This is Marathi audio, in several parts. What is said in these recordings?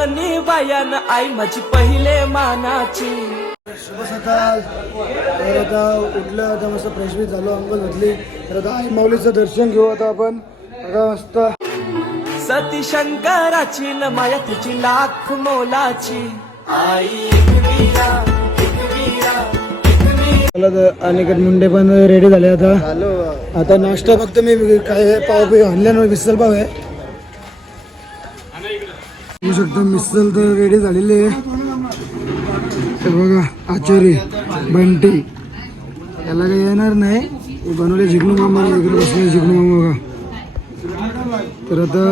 जननी बायान आई माझी पहिले मानाची. शुभ सकाळ. तर आता उठलं, आता मस्त फ्रेश बी झालो, अंघोळ घातली. तर आता आई माऊलीचं दर्शन घेऊ आता आपण. आता मस्त सती शंकराची न माया तिची लाख मोलाची. आई एकवीरा एकवीरा एकवीरा. अनेक मुंडे पण रेडी झाले आता. आता नाश्ता फक्त मी काय पाव बी आणल्या, मिसल पाव आहे. बघू शकतो मिसल तर रेडी झालेली आहे. हे बघा आचारी बंटी, याला काही येणार नाही, बनवले जिग्नू मामा. इकडे बसले जिग्नू मामा बघा. तर आता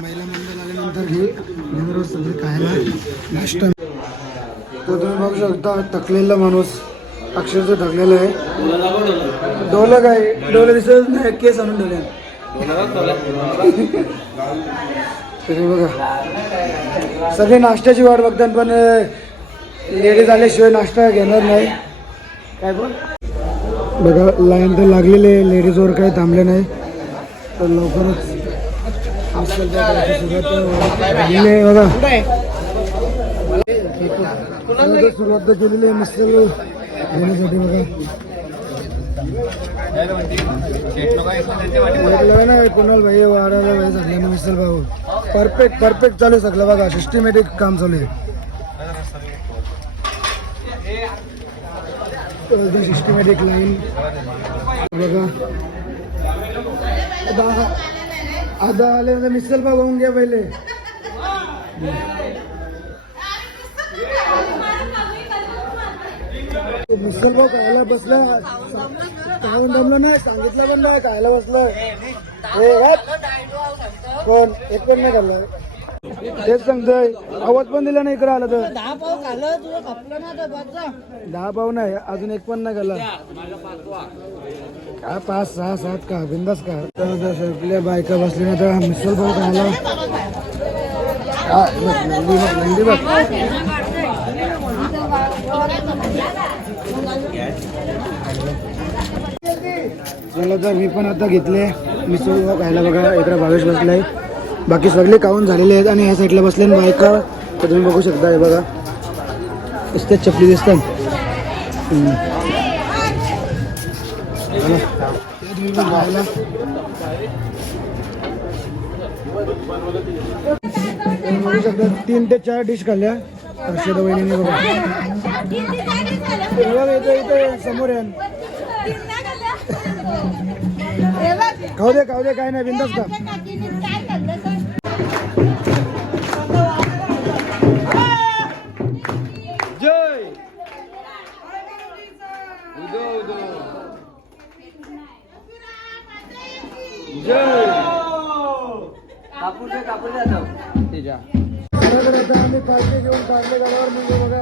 महिला मंडळ आल्यानंतर घेऊन सगळे खायला नाश्ता. तर तुम्ही बघू शकता थकलेला माणूस, अक्षरशः थकलेला आहे. डोलं काय डोलं दिसत नाही, केस आणून ठेवले. तरी बघा सगळे नाश्त्याची वाट बघतात, पण लेडीज आल्याशिवाय नाश्ता घेणार नाही. काय बोल बघा, लाईन तर लागलेली आहे, लेडीजवर काही थांबले नाही. तर लवकरच बघा सुरुवात केलेली आहे मिसल घेण्यासाठी. बघा ना कुणाल भाई वाढायला भाई सगळ्यांना मिसल भाऊ परफेक्ट परफेक्ट चालू आहे सगळं. बघा सिस्टमॅटिक काम चालू आहे, सिस्टमॅटिक लाईन. बघा आता आले मिसल भाऊ होऊन घ्या पहिले. मिसल भाऊ खायला बसला, खाऊन दमलं नाही, सांगितलं पण नाही, खायला बसलं. कोण एक पण नाही खाल्लं, तेच सांगतोय. आवाज पण दिला नाही इकडे आला तर. 10 पाव खाल्लं तुझं खपलं ना तर बघ जा. 10 पाव नाही, अजून एक पण नाही खाल्ला. काय 5 6 7 का बिंदास का. आपल्या बायका बसली ना तर मिसल भाऊ खायला. चला तर मी पण आता घेतले मिसळ भाऊ खायला. बघा इकडे भावेश बसलाय, बाकी सगळे खाऊन झालेले आहेत. आणि ह्या साईडला बसले बायका, तर तुम्ही बघू शकता. हे बघा नुसत्याच चपली दिसतात. खायला 3 ते 4 डिश खाल्ल्या हर्षदा वहिनीने. बघा इथे समोर आहे. खाऊ दे खाऊ दे, काय नाही, बिंदास का. जय जय कापूर जातो तिच्या. आता आम्ही पार्टी घेऊन कारले गावावर म्हणजे बघा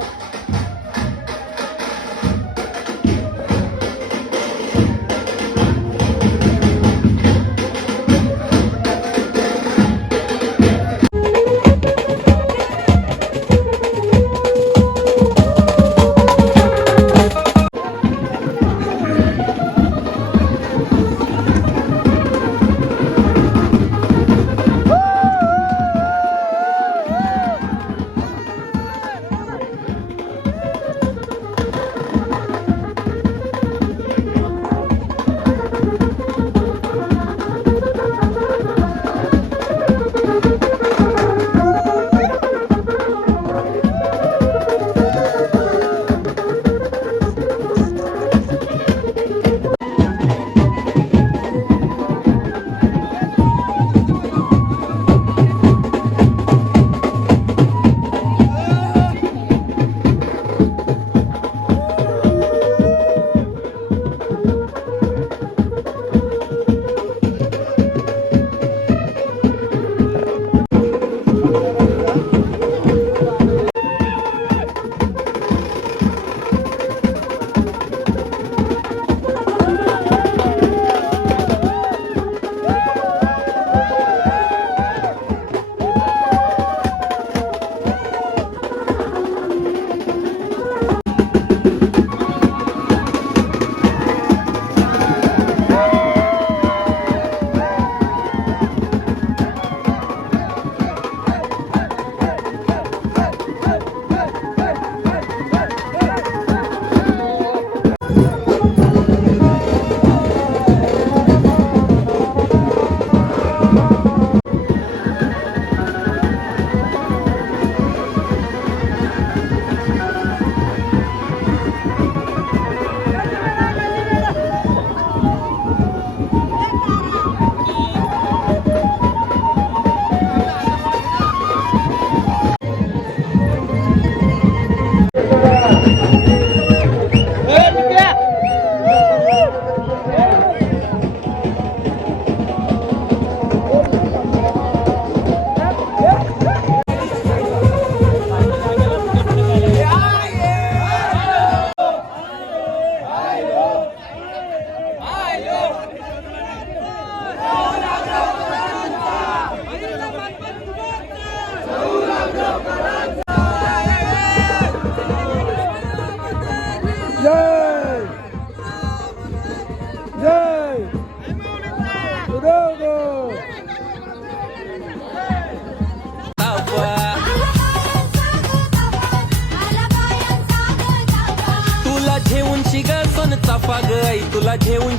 तुला घेऊन.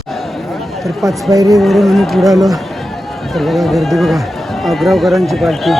तर पाचपायरीवरून आम्ही पुढे आलो. तर बघा गर्दी बघा, अग्रावकरांची पार्टी.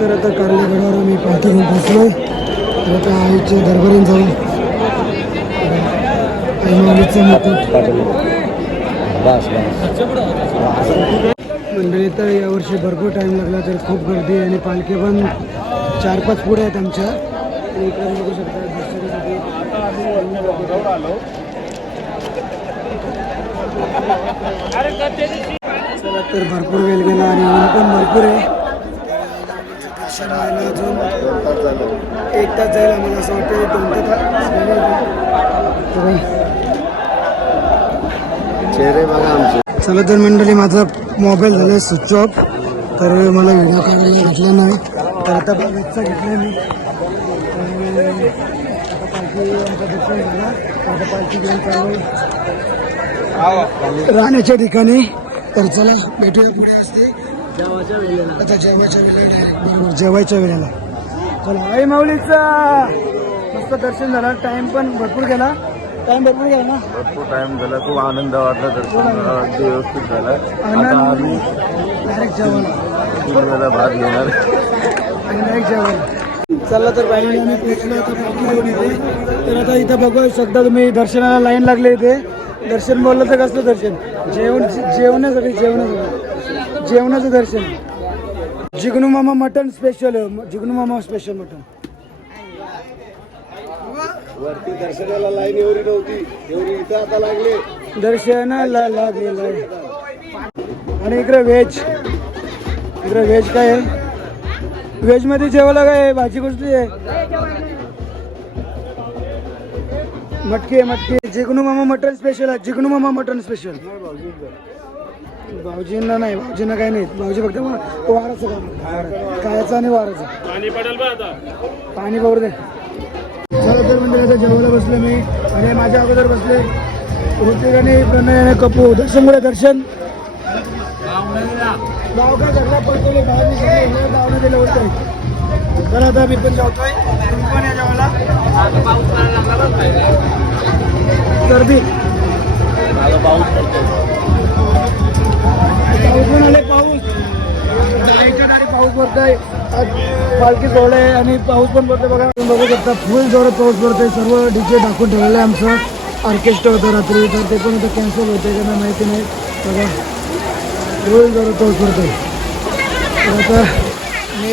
तर आता कार्लेगडावर आम्ही पालखी घेऊन पोचलो. तर आता आईच्या दरबारीन जाऊ. आई मुकुट मंडळी. तर यावर्षी भरपूर टाईम लागला, तर खूप गर्दी आहे आणि पालखी पण 4-5 पुढे आहेत आमच्या. आणि इकडे बघू शकता दर्शनासाठी. चला तर भरपूर वेळ गेला आणि ऊन पण भरपूर आहे. दर्शन व्हायला अजून 1 तास जाईल आम्हाला, असं वाटतं 2 तास. चेहरे बघा आमचे. चला तर मंडळी, माझा मोबाईल झाला स्विच ऑफ, तर मला व्हिडिओ काढायला घेतला नाही. तर आता बागेचा घेतला मी. आता पालखी आमचं दर्शन झाला. आता पालखी घेऊन चालू राहण्याच्या ठिकाणी. तर चला भेटूया पुढे असते आता जेवायच्या वेळेला. बरोबर जेवायच्या वेळेला. चला आई माऊलीचा मस्त दर्शन झालं. टाइम पण भरपूर गेला. टाइम भरपूर गेला ना. भरपूर टाइम झाला. खूप आनंद वाटला. दर्शन अगदी व्यवस्थित झालं. आता आम्ही डायरेक्ट जेवायला भाग घेणार आणि डायरेक्ट जेवायला. चला तर फायनली आम्ही पोहोचलो. आता पालखी घेऊन येते. तर आता इथं बघू शकता तुम्ही, दर्शनाला लाईन लागले इथे. दर्शन बोललं तर कसलं दर्शन, जेवणाचं दर्शन. जिग्नू मामा मटन स्पेशल, जिग्नू मामा स्पेशल मटन. वरती दर्शनाला लाईन एवढी नव्हती, एवढी इथं आता लागले. दर्शनाला लागलेलं आहे. आणि इकडे व्हेज, इकडे व्हेज काय आहे, व्हेज मध्ये जेवायला काय आहे, भाजी कुठली आहे, मटकी आहे मटकी. जिग्नू मामा मटन स्पेशल आहे, जिग्नू मामा मटन स्पेशल. भाऊजींना नाही, भाऊजींना काही नाही, भाऊजी फक्त वाराचं काम, खायचं आणि वाराचं. पाणी पावडर दे. चला तर म्हणजे आता जेवायला बसले मी आणि माझ्या अगोदर बसले ऋतिक आणि प्रणय आणि कपू. दर्शन कुठे दर्शन गाव काय घरला पडतोय, गावने दिलं होतं. तर आता मी पण जेवतोय, तुम्ही पण या जेवायला. गर्दी पाऊस पण आले, पाऊस जायच्या गाडी पाऊस पडतोय, पालखी सोहळा आहे आणि पाऊस पण पडतोय. बघा बघू शकता फुल जोरात पाऊस पडतोय. सर्व डीजे दाखवून ठेवलेलं आहे. आमचं ऑर्केस्ट्रा होतं रात्री, तर ते पण आता कॅन्सल होते त्यांना माहिती नाही. बघा फुल जोरात पाऊस पडतोय. तर आता मी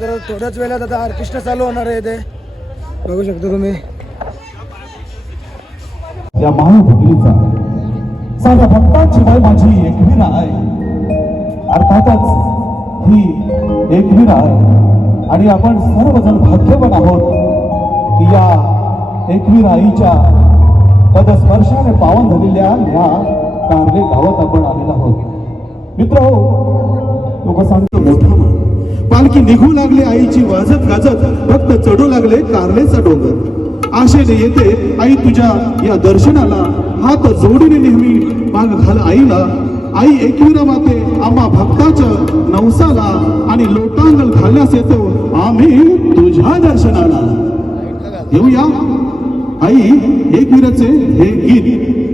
तर थोड्याच वेळात आता ऑर्केस्ट्रा चालू होणार आहे इथे बघू शकता तुम्ही. या महाभगिनीचा साध्या भक्तांची बाई माझी एकवीर आहे. अर्थातच ही एकवीर आहे आणि आपण सर्वजण भाग्यवान आहोत की या एकवीर आईच्या पदस्पर्शाने पावन झालेल्या या कारले गावात आपण आलेलो आहोत. मित्र हो, लोक सांगतो मोठा पालखी निघू लागले आईची वाजत गाजत, फक्त चढू लागले कारलेचा डोंगर. आशेने येते आई तुझ्या या दर्शनाला, हात जोडीने नेहमी माग घाल आईला. आई एकविरा माते आम्हा भक्ताच्या नवसाला, आणि लोटांगण घालण्यास येतो आम्ही तुझ्या दर्शनाला. येऊया आई एकविराचे हे गीत.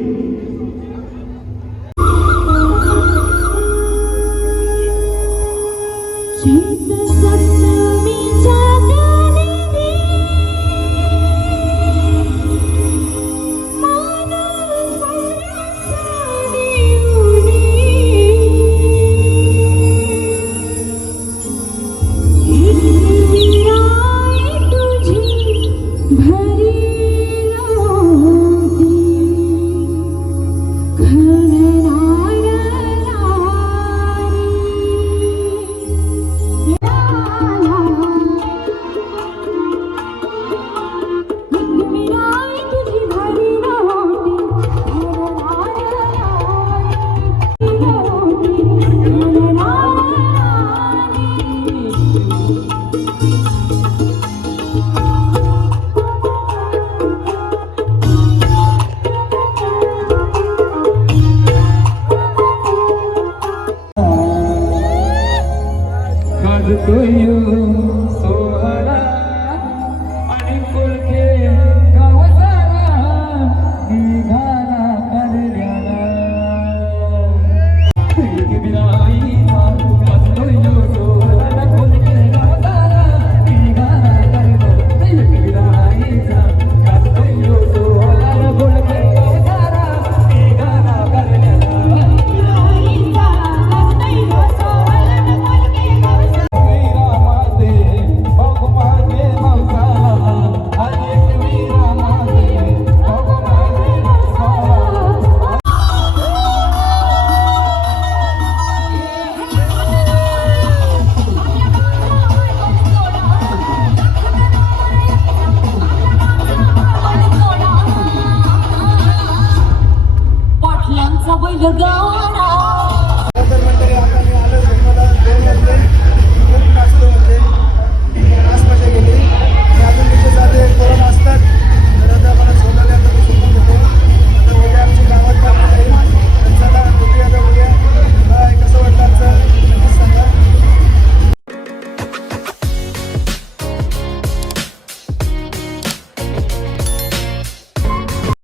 Go